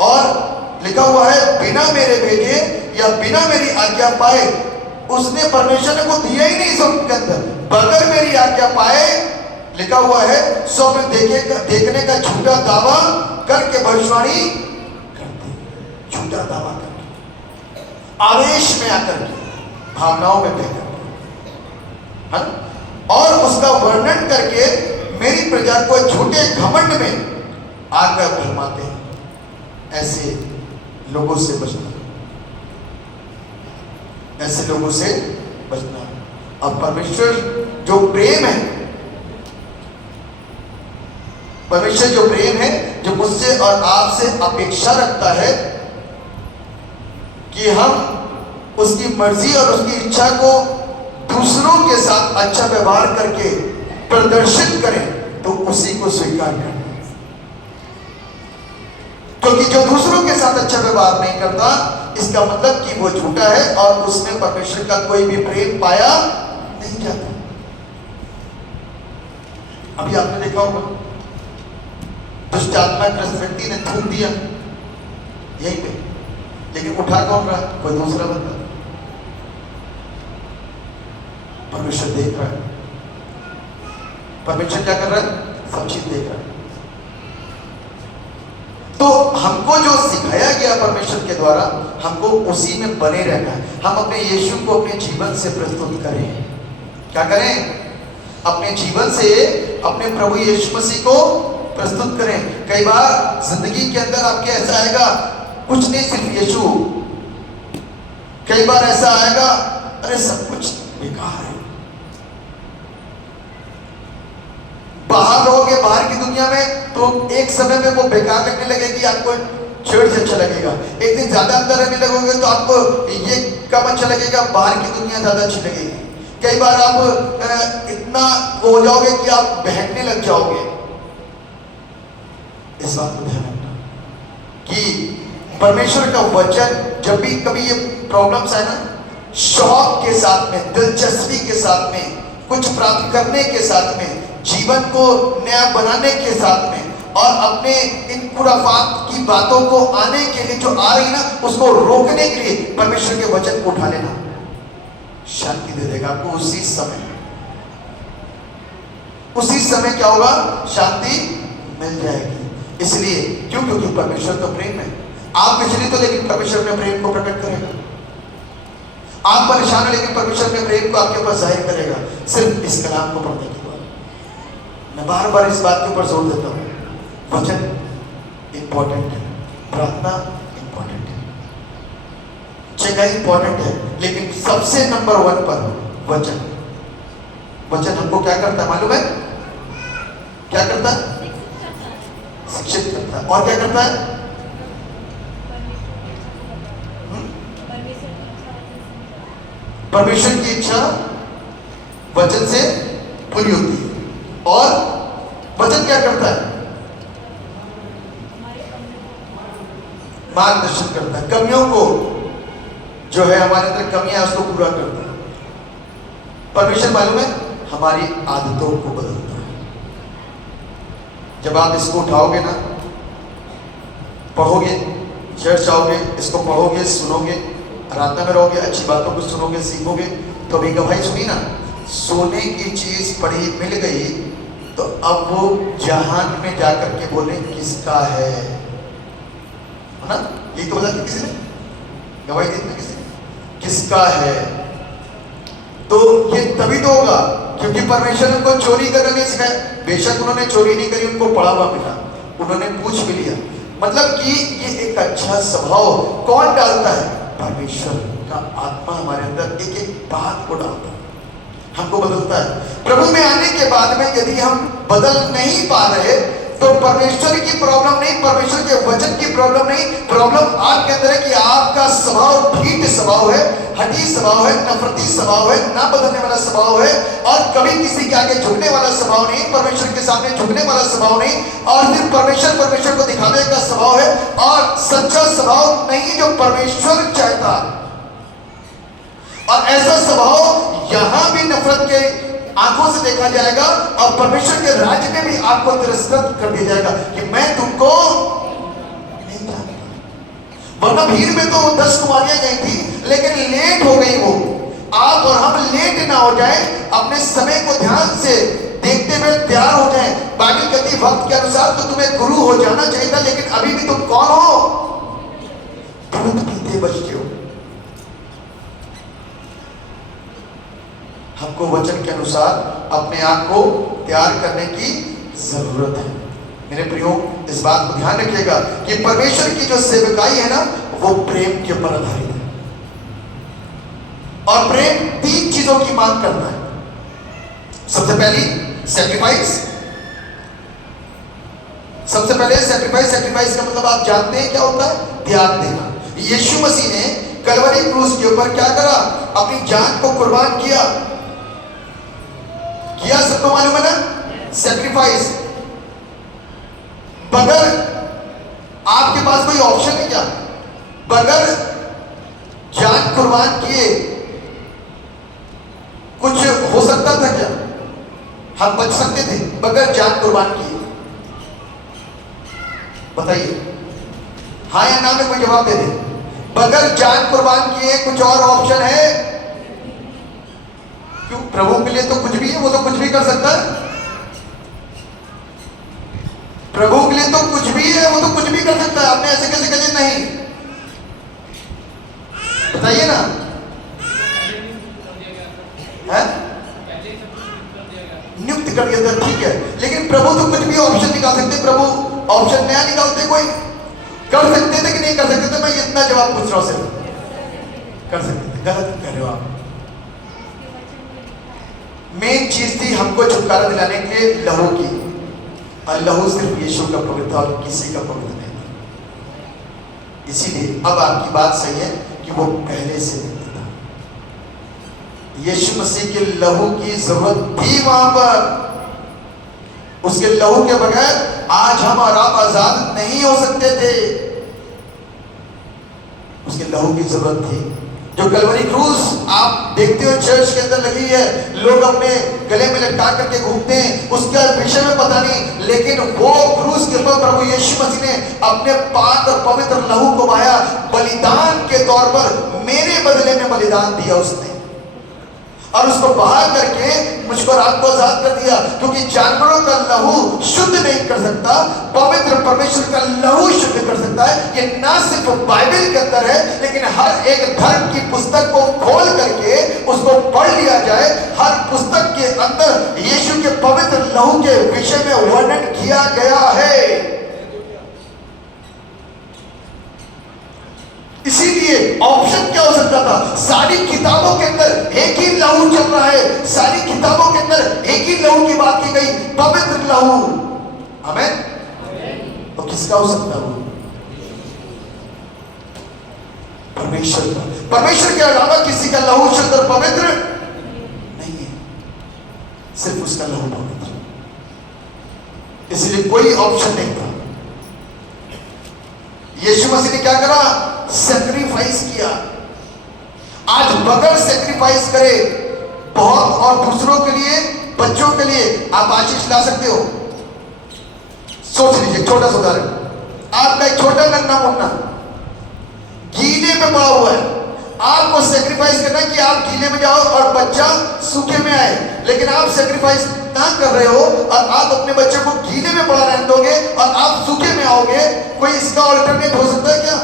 और लिखा हुआ है, बिना मेरे भेजे या बिना मेरी आज्ञा पाए, उसने परमेश्वर को दिया ही नहीं स्वप्न के अंदर, बगैर मेरी आज्ञा पाए, लिखा हुआ है, स्वप्न देखने का झूठा दावा करके भविष्यवाणी करते, झूठा दावा करके, आवेश में आकर के, भावनाओं में बहकर, है ना? और उसका वर्णन करके मेरी प्रजा को झूठे घमंड में आकर भरमाते हैं। ऐसे लोगों से बचना, ऐसे लोगों से बचना। अब परमेश्वर जो प्रेम है, परमेश्वर जो प्रेम है, जो मुझसे और आपसे अपेक्षा रखता है कि हम उसकी मर्जी और उसकी इच्छा को दूसरों के साथ अच्छा व्यवहार करके प्रदर्शित करें, तो उसी को स्वीकार करें। क्योंकि जो दूसरों के साथ अच्छा व्यवहार नहीं करता, इसका मतलब कि वो झूठा है और उसमें परमेश्वर का कोई भी प्रेम पाया नहीं जाता। अभी आपने देखा होगा, दुष्ट आत्मा ग्रस्त व्यक्ति ने थूक दिया यहीं पे, लेकिन उठा कौन रहा? कोई दूसरा बंदा। परमेश्वर देख रहा है। परमेश्वर क्या कर रहा है? सब चीज देख रहा है। तो हमको जो सिखाया गया परमेश्वर के द्वारा, हमको उसी में बने रहना है। हम अपने यीशु को अपने जीवन से प्रस्तुत करें। क्या करें? अपने जीवन से अपने प्रभु यीशु मसीह को प्रस्तुत करें। कई बार जिंदगी के अंदर आपके ऐसा आएगा, कुछ नहीं, सिर्फ यीशु। कई बार ऐसा आएगा, अरे सब कुछ बेकार है। बाहर रहोगे, बाहर की दुनिया में, तो एक समय में वो बेकार लगने लगेगी, आपको चर्च अच्छा लगेगा। एक दिन ज्यादा अंदर रहने लगोगे तो आपको ये कम अच्छा लगेगा, बाहर की दुनिया ज्यादा अच्छी लगेगी। कई बार आप इतना हो जाओगे कि आप बहकने लग जाओगे। इस बात को ध्यान रखना कि परमेश्वर का वचन, जब भी कभी ये प्रॉब्लम्स है ना, शौक के साथ में, दिलचस्पी के साथ में, कुछ प्राप्त करने के साथ में, जीवन को नया बनाने के साथ में, और अपने इन खुराफात की बातों को आने के लिए जो आ रही ना, उसको रोकने के लिए परमेश्वर के वचन को उठा लेना, शांति दे देगा आपको उसी समय। उसी समय क्या होगा? शांति मिल जाएगी। इसलिए क्यों? क्योंकि परमेश्वर तो प्रेम है। आप विचलित हो, लेकिन परमेश्वर अपने प्रेम को प्रकट करेगा। आप परेशान हो, लेकिन परमेश्वर अपने प्रेम को आपके ऊपर जाहिर करेगा, सिर्फ इस कलाम को पढ़ने के बाद। मैं बार बार इस बात के ऊपर जोर देता हूँ, वचन इंपॉर्टेंट है, प्रार्थना इंपॉर्टेंट है, जगह इंपॉर्टेंट है, लेकिन सबसे नंबर 1 पर वचन। वचन हमको क्या करता है मालूम है? क्या करता है? शिक्षित करता है। और क्या करता है? परमेश्वर की इच्छा वचन से पूरी होती है। और वचन क्या करता है? मार्गदर्शन करता है, कमियों को जो है हमारे अंदर कमियां है उसको पूरा करता है। परमेश्वर मालूम है हमारी आदतों को बदलता है। जब आप इसको उठाओगे ना, पढ़ोगे, चर्च आओगे, इसको पढ़ोगे, सुनोगे, आराधना में रहोगे, अच्छी बातों को सुनोगे, सीखोगे, तो अभी भाई सुनी ना, सोने की चीज पड़ी मिल गई तो अब वो जहान में जाकर के बोले किसका है ना? यही तो बताते किसी ने, गवाही देते किसी ने, किसका है। तो ये तभी तो होगा क्योंकि परमेश्वर ने उनको चोरी करना नहीं सिखाया। बेशक उन्होंने चोरी नहीं करी, उनको पढ़ा हुआ मिला, उन्होंने पूछ भी लिया। मतलब कि ये एक अच्छा स्वभाव कौन डालता है? परमेश्वर का आत्मा हमारे अंदर एक एक बात को डालता है, हमको बदलता है। प्रभु में आने के बाद में यदि हम बदल नहीं पा रहे तो परमेश्वर की प्रॉब्लम नहीं, परमेश्वर के वचन की प्रॉब्लम नहीं, प्रॉब्लम आपके अंदर है कि आपका स्वभाव ढीठ स्वभाव है, हठी स्वभाव है, नफरती स्वभाव है, ना बदलने वाला स्वभाव है, और कभी किसी के आगे झुकने वाला स्वभाव नहीं, परमेश्वर के सामने झुकने वाला स्वभाव नहीं, और फिर परमेश्वर को दिखाने का स्वभाव है, और सच्चा स्वभाव नहीं जो परमेश्वर चाहता। और ऐसा स्वभाव यहां भी नफरत के आंखों से देखा जाएगा और परमेश्वर के राज्य में भी आपको तिरस्कृत कर दिया जाएगा कि मैं तुमको नहीं जानता। वरना भीड़ में तो 10 कुमारियां गई थी, लेकिन लेट हो गई वो। आप और हम लेट ना हो जाए, अपने समय को ध्यान से देखते हुए तैयार हो जाए। बाइबल कहती वक्त के अनुसार तो तुम्हें गुरु हो जाना चाहिए था, लेकिन अभी भी तुम कौन हो? दूध पीते बच्चे हो। हमको वचन के अनुसार अपने आप को तैयार करने की जरूरत है। मेरे प्रियो, इस बात को ध्यान रखिएगा कि परमेश्वर की जो सेवकाई है ना, वो प्रेम के ऊपर आधारित है। और प्रेम 3 चीजों की मांग करता है। सबसे पहली सैक्रिफाइस। सबसे पहले सैक्रिफाइस का मतलब आप जानते हैं क्या होता है? त्याग देना। यीशु मसीह ने कलवरी क्रूस के ऊपर क्या करा? अपनी जान को कुर्बान किया। सबको मालूम है ना? सैक्रिफाइस। बगैर आपके पास कोई ऑप्शन है क्या? बगैर जान कुर्बान किए कुछ हो सकता था क्या? हम बच सकते थे बगैर जान कुर्बान किए? बताइए, हाँ या ना में कोई जवाब दे दे। बगैर जान कुर्बान किए कुछ और ऑप्शन है? क्यों? प्रभु के लिए तो कुछ भी है, वो तो कुछ भी कर सकता है। प्रभु के लिए तो कुछ भी है, वो तो कुछ भी कर सकता है। आपने ऐसे कैसे कहे नहीं? बताइए ना। है नियुक्त कर दिया था, ठीक है, लेकिन प्रभु तो कुछ भी ऑप्शन निकाल सकते। प्रभु ऑप्शन नया निकालते कोई? कर सकते थे कि नहीं कर सकते थे? मैं इतना जवाब पूछ रहा हूं सिर्फ। कर सकते थे। गलत कह रहे हो आप। मेन चीज थी हमको छुटकारा दिलाने के लिए लहू की, और लहू सिर्फ यीशु का पवित्र और किसी का पवित्र नहीं। इसीलिए अब आपकी बात सही है कि वो पहले से नहीं था। यीशु मसीह के लहू की जरूरत थी वहां पर। उसके लहू के बगैर आज हम और आप आजाद नहीं हो सकते थे। उसके लहू की जरूरत थी। जो कलवरी क्रूस आप देखते हो चर्च के अंदर लगी है, लोग अपने गले में लटका करके घूमते हैं, उसके विषय में पता नहीं, लेकिन वो क्रूस के ऊपर प्रभु यीशु मसीह ने अपने पाक और पवित्र लहू को बहाया। बलिदान के तौर पर मेरे बदले में बलिदान दिया उसने, और उसको बहा करके मुझको और आपको आजाद कर दिया। क्योंकि जानवरों का लहू शुद्ध नहीं कर सकता, पवित्र परमेश्वर का लहू शुद्ध कर सकता है। ये ना सिर्फ बाइबल के अंदर है, लेकिन हर एक धर्म की पुस्तक को खोल करके उसको पढ़ लिया जाए। हर पुस्तक के अंदर यीशु के पवित्र लहू के विषय में वर्णन किया गया है। था। सारी किताबों के अंदर एक ही लहू चल रहा है, सारी किताबों के अंदर एक ही लहू की बात की गई, पवित्र लहू। आमीन। तो किसका हो सकता है वो? परमेश्वर का। परमेश्वर के अलावा किसी का लहू शुद्ध और पवित्र नहीं है, सिर्फ उसका लहू पवित्र। इसलिए कोई ऑप्शन नहीं था। यीशु मसीह ने क्या करा? सैक्रिफाइस किया। आज बगैर सैक्रिफाइस करे बहुत, और दूसरों के लिए, बच्चों के लिए आप आशीष ला सकते हो। सोच लीजिए, छोटा सा उदाहरण, आपका एक छोटा नन्हा मुन्ना गीले में पड़ा हुआ है, आपको सेक्रीफाइस करना है कि आप गीले में जाओ और बच्चा सूखे में आए, लेकिन आप सेक्रीफाइस ना कर रहे हो और आप अपने बच्चे को गीले में पड़ा रहने दोगे और आप सूखे में आओगे। कोई इसका ऑल्टरनेट हो सकता है क्या?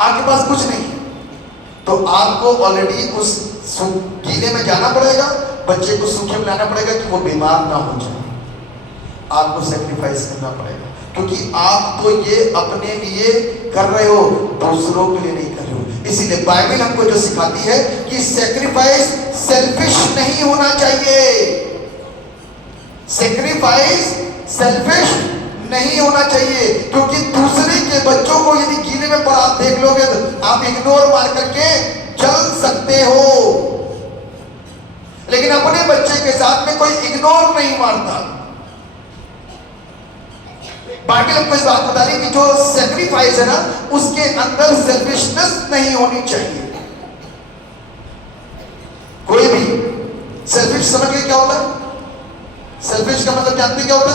आपके पास कुछ नहीं है, तो आपको ऑलरेडी उस गीले में जाना पड़ेगा, बच्चे को सूखे में लाना पड़ेगा कि वो बीमार ना हो जाए। आपको सेक्रीफाइस करना पड़ेगा, क्योंकि आप तो ये अपने लिए कर रहे हो, दूसरों के लिए नहीं कर रहे हो। इसीलिए बाइबल हमको जो सिखाती है कि सेक्रीफाइस सेल्फिश नहीं होना चाहिए। सेक्रीफाइस सेल्फिश नहीं होना चाहिए, क्योंकि दूसरे के बच्चों को यदि गीले में पड़ा आप देख लोगे तो आप इग्नोर मार करके चल सकते हो, लेकिन अपने बच्चे के साथ में कोई इग्नोर नहीं मारता। बाइबल हमको इस बात बता रही कि जो सैक्रिफाइस है ना, उसके अंदर सेल्फिशनेस नहीं होनी चाहिए। कोई भी सेल्फिश समझ के क्या होता है? सेल्फिश का मतलब जानते क्या होता है?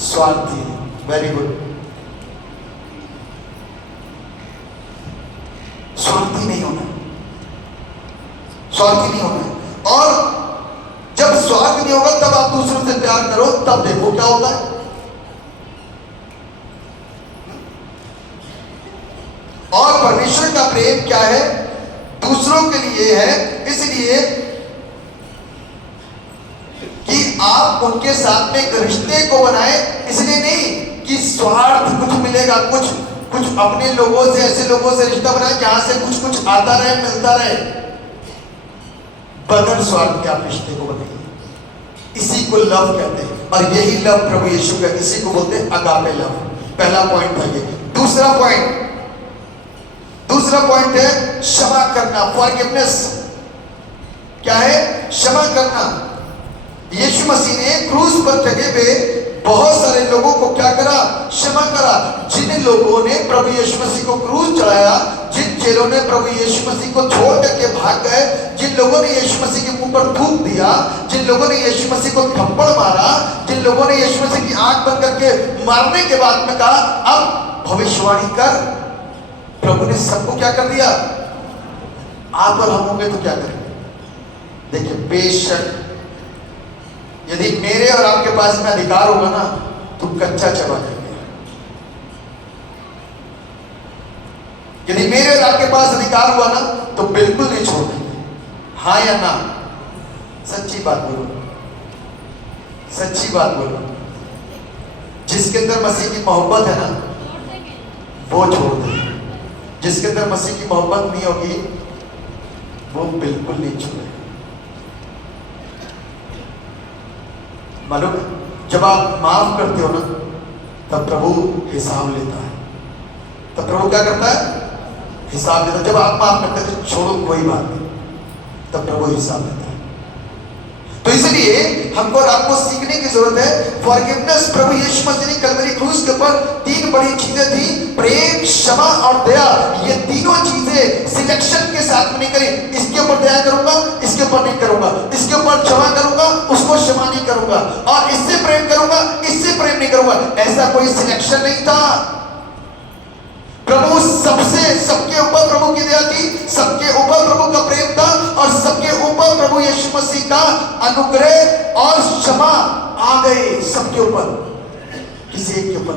स्वार्थी। Very good. स्वार्थी नहीं होना, स्वार्थी नहीं होना। और जब स्वार्थ नहीं होगा तब आप दूसरों से प्यार करो, तब देखो क्या होता है। और परमेश्वर का प्रेम क्या है? दूसरों के लिए है, इसलिए कि आप उनके साथ में एक रिश्ते को बनाए, इसलिए नहीं कि स्वार्थ कुछ मिलेगा, कुछ अपने लोगों से, ऐसे लोगों से रिश्ता बनाए जहां से कुछ आता रहे, मिलता रहे। बगैर स्वार्थ के आप रिश्ते को बनाइए, इसी को लव कहते हैं। और यही लव प्रभु यीशु का, इसी को बोलते हैं अगापे लव। पहला पॉइंट था ये। दूसरा पॉइंट है क्षमा करना, फॉरगिवनेस। क्या है? क्षमा करना। यीशु मसीह ने क्रूस पर टंगे पे बहुत सारे लोगों को क्या करा? क्षमा करा। जिन लोगों ने प्रभु यीशु मसीह को क्रूस चढ़ाया, जिन चेलों ने प्रभु यीशु मसीह को छोड़ करके भाग गए, जिन लोगों ने यीशु मसीह के मुंह पर थूक दिया, जिन लोगों ने यीशु मसीह को थप्पड़ मारा, जिन लोगों ने यीशु मसीह की आंख बंद करके मारने के बाद में कहा अब भविष्यवाणी कर, प्रभु ने सबको क्या कर दिया? आप और हम होंगे तो क्या करेंगे? देखिए, बेशक यदि मेरे और आपके पास में अधिकार होगा ना, तो कच्चा चबा जाएंगे। यदि मेरे और आपके पास अधिकार हुआ ना, तो बिल्कुल नहीं छोड़ देंगे। हाँ या ना? सच्ची बात बोलो, सच्ची बात बोलो। जिसके अंदर मसीह की मोहब्बत है ना, वो छोड़ देंगे। जिसके अंदर मसीह की मोहब्बत नहीं होगी, वो बिल्कुल नहीं छोड़ेगा। मालूम, जब आप माफ करते हो ना, तब प्रभु हिसाब लेता है। तब प्रभु क्या करता है? हिसाब लेता है। जब आप माफ करते हो तो छोड़ो, कोई बात नहीं, तब प्रभु हिसाब लेता है। तो इसलिए हमको और आपको सीखने की जरूरत है फॉरगिवनेस। प्रभु यीशु मसीह ने कलवरी क्रूस के ऊपर 3 बड़ी चीजें थी, प्रेम, क्षमा और दया। ये तीनों चीजें सिलेक्शन के साथ नहीं करी। इसके ऊपर दया करूंगा, इसके ऊपर नहीं करूंगा, इसके ऊपर क्षमा करूंगा, उसको क्षमा नहीं करूंगा, और इससे प्रेम करूंगा, इससे प्रेम नहीं करूंगा। ऐसा कोई सिलेक्शन नहीं था। प्रभु सबके ऊपर प्रभु की दया थी, सबके ऊपर प्रभु का प्रेम था, और सबके ऊपर प्रभु यीशु मसीह का अनुग्रह और क्षमा आ गए। सबके ऊपर, किसी एक के ऊपर।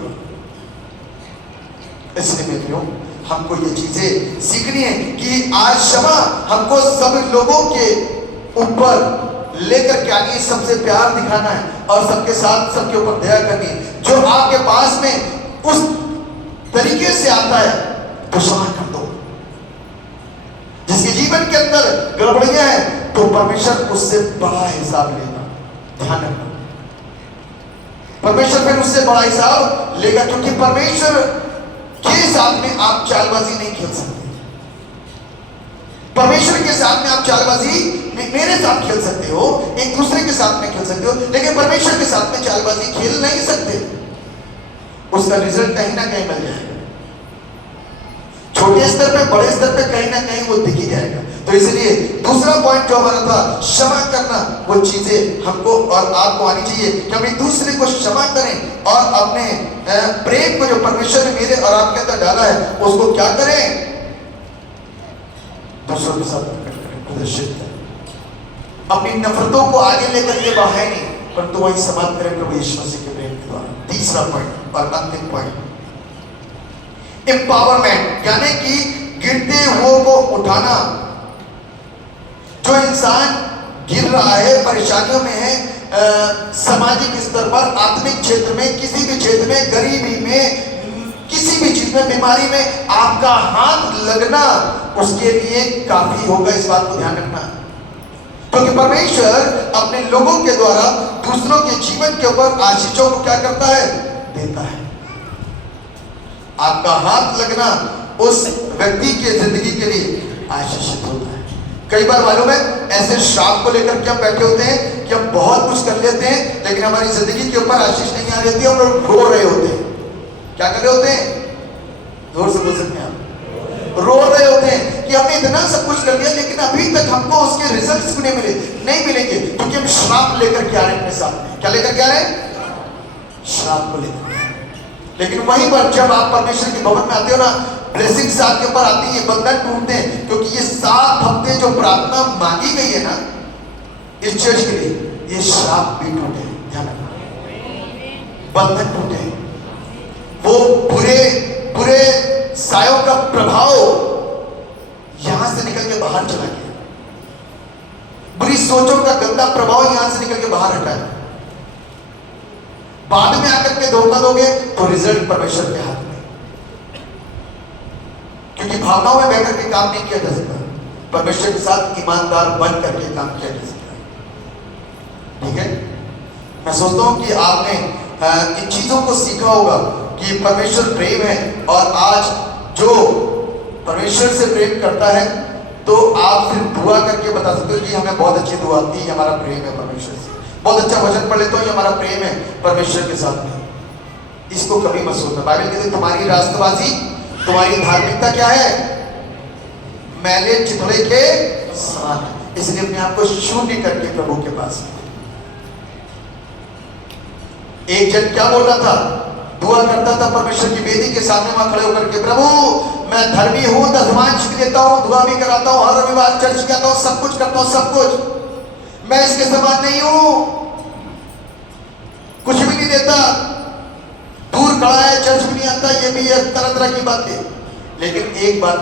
इसलिए मित्रों, हमको ये चीजें सीखनी है कि आज क्षमा हमको सब लोगों के ऊपर लेकर के आनी, सबसे प्यार दिखाना है और सबके साथ, सबके ऊपर दया करनी है। जो आपके पास में उस तरीके से आता है तो क्षमा कर दो। जिसके जीवन के अंदर गड़बड़ियां हैं तो परमेश्वर उससे बड़ा हिसाब लेगा। ध्यान रखना, परमेश्वर फिर उससे बड़ा हिसाब लेगा, क्योंकि परमेश्वर के साथ में आप चालबाजी नहीं खेल सकते। परमेश्वर के साथ में आप चालबाजी मेरे साथ खेल सकते हो, एक दूसरे के साथ में खेल सकते हो, लेकिन परमेश्वर के साथ में चालबाजी खेल नहीं सकते। उसका रिजल्ट कहीं ना कहीं मिल जाएगा। छोटे स्तर पे, बड़े स्तर पे कहीं ना कहीं वो दिख ही जाएगा। तो इसलिए दूसरा पॉइंट जो हमारा था, क्षमा करना, वो चीजें हमको और आपको आनी चाहिए कि हम एक दूसरे को क्षमा करें और अपने प्रेम को जो परमेश्वर ने मेरे और आपके अंदर डाला है उसको क्या करें, दूसरों के साथ प्रदर्शित करें। अपनी नफरतों को आगे लेकर के बढ़ाए नहीं, परंतु वही समाप्त करें प्रभु यीशु मसीह के प्रेम के द्वारा। तीसरा पॉइंट और अंतिम पॉइंट, एम्पावरमेंट, यानी कि गिरते हुओं को उठाना। जो इंसान गिर रहा है, परेशानियों में है, सामाजिक स्तर पर, आत्मिक क्षेत्र में, किसी भी क्षेत्र में, गरीबी में, किसी भी चीज में, बीमारी में आपका हाथ लगना उसके लिए काफी होगा। इस बात को ध्यान रखना, क्योंकि परमेश्वर अपने लोगों के द्वारा दूसरों के जीवन के ऊपर आशीषों को क्या करता है, देता है। आपका हाथ लगना उस व्यक्ति के जिंदगी के लिए आशीषित होता है। कई बार मालूम है ऐसे श्राप को लेकर के हम बैठे होते हैं कि हम बहुत कुछ कर लेते हैं, लेकिन हमारी जिंदगी के ऊपर आशीष नहीं आ रही होती, हम लोग रो रहे होते हैं। क्या कर रहे होते हैं, जोर से बोल सकते हैं आप, रो रहे होते हैं कि हमने इतना सब कुछ कर लिया लेकिन अभी तक हमको उसके रिजल्ट्स भी नहीं मिलेंगे, क्योंकि हम श्राप लेकर के आ रहे हैं अपने साथ में। क्या लेकर के आ रहे हैं, श्राप को लेकर। लेकिन वहीं पर जब आप परमेश्वर के भवन में आते हो ना, ब्लेसिंग्स आपके ऊपर आती है, बंधन टूटते हैं, क्योंकि ये 7 हफ्ते जो प्रार्थना मांगी गई है ना इस चर्च के लिए, ये श्राप भी टूटे। ध्यान रखना, बंधन टूटे, वो बुरे सायों का प्रभाव यहां से निकल के बाहर चला गया, बुरी सोचों का गंदा प्रभाव यहां से निकल के बाहर हटा है। बाद में आकर के धोखा दोगे तो रिजल्ट परमेश्वर के हाथ में, क्योंकि भावनाओं में बहकर के काम नहीं किया जा सकता। परमेश्वर के साथ ईमानदार बन करके काम किया जा सकता है। ठीक है, मैं सोचता हूं कि आपने इन चीजों को सीखा होगा कि परमेश्वर प्रेम है, और आज जो परमेश्वर से प्रेम करता है तो आप सिर्फ दुआ करके बता सकते हो कि हमें बहुत अच्छी दुआ आती है, हमारा प्रेम है परमेश्वर से, बहुत अच्छा वचन पढ़ लेते हो, हमारा प्रेम है परमेश्वर के साथ में। इसको कभी मत सोचना। बाइबल कहती है तुम्हारी रास्तबाजी, तुम्हारी धार्मिकता क्या है, मैले चिथड़े के समान। इसलिए अपने आप को शून्य करके प्रभु के पास। एक जन क्या बोल रहा था, दुआ करता था परमेश्वर की वेदी के सामने वहां खड़े होकर के, प्रभु मैं धर्मी हूं, दशमांश भी देता हूं, दुआ भी कराता हूं, हर रविवार चर्च जाता हूं, सब कुछ करता हूं, सब कुछ, मैं इसके समान नहीं हूं, कुछ भी नहीं देता, दूर खड़ा है, चर्च भी नहीं आता, ये भी है, तरह तरह की बातें। लेकिन एक बात,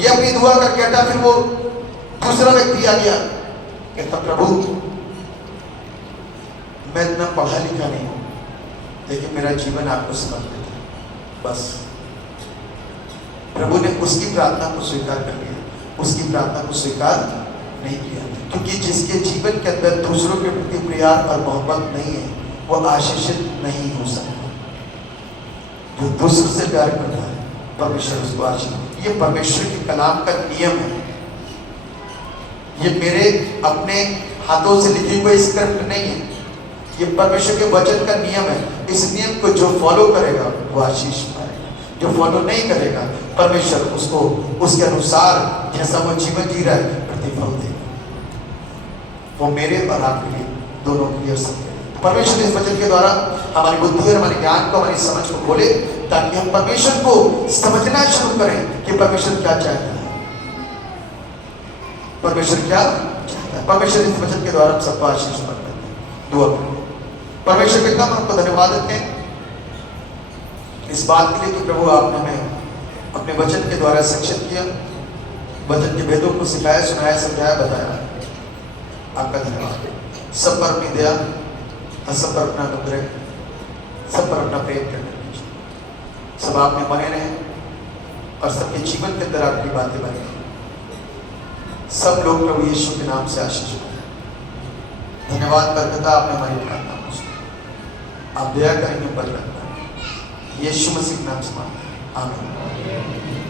ये अपनी दुआ करके हटा, फिर वो दूसरा व्यक्ति आ गया, कहता प्रभु मैं इतना पढ़ा लिखा नहीं हूं, लेकिन मेरा जीवन आपको समर्पित है। बस प्रभु ने उसकी प्रार्थना को स्वीकार कर लिया, उसकी प्रार्थना को स्वीकार नहीं किया, क्योंकि जिसके जीवन के अंदर दूसरों के प्रति प्यार और मोहब्बत नहीं है वो आशीषित नहीं हो सकता। जो दूसरों से प्यार करता है परमेश्वर उसको आशीष। ये परमेश्वर के कलाम का नियम है, ये मेरे अपने हाथों से लिखी हुई स्क्रिप्ट नहीं है, ये परमेश्वर के वचन का नियम है। इस नियम को जो फॉलो करेगा वो आशीष पाएगा, जो फॉलो नहीं करेगा परमेश्वर उसको उसके अनुसार जैसा वो जीवन जी रहा है प्रतिफल देगा। वो मेरे और आपके लिए दोनों के लिए सत्य है। परमेश्वर इस वचन के द्वारा हमारी बुद्धि और हमारे ज्ञान को, हमारी समझ को खोले, ताकि हम परमेश्वर को समझना शुरू करें कि परमेश्वर क्या चाहता है, परमेश्वर क्या चाहता है। परमेश्वर इस वचन के द्वारा हम सबको आशीष करते हैं। दुआ करें। परमेश्वर पिता हम आपको धन्यवाद देते हैं इस बात के लिए कि प्रभु आपने हमें अपने वचन के द्वारा शिक्षित किया, वचन के भेदों को सिखाया, सुनाया, समझाया, बताया। आपका धन्यवाद। सब पर अपनी दया और सब पर अपना अनुग्रह, सब पर अपना प्रेम करने सब आप में बने रहें और सबके जीवन के अंदर आपकी बातें बने। सब लोग प्रभु यीशु के नाम से आशीषित हैं। धन्यवाद बरकता, आपने हमारी प्रार्थना को सुना। आप दया करेंगे, बरकत करें। यीशु मसीह के नाम से मांगते हैं, आमीन।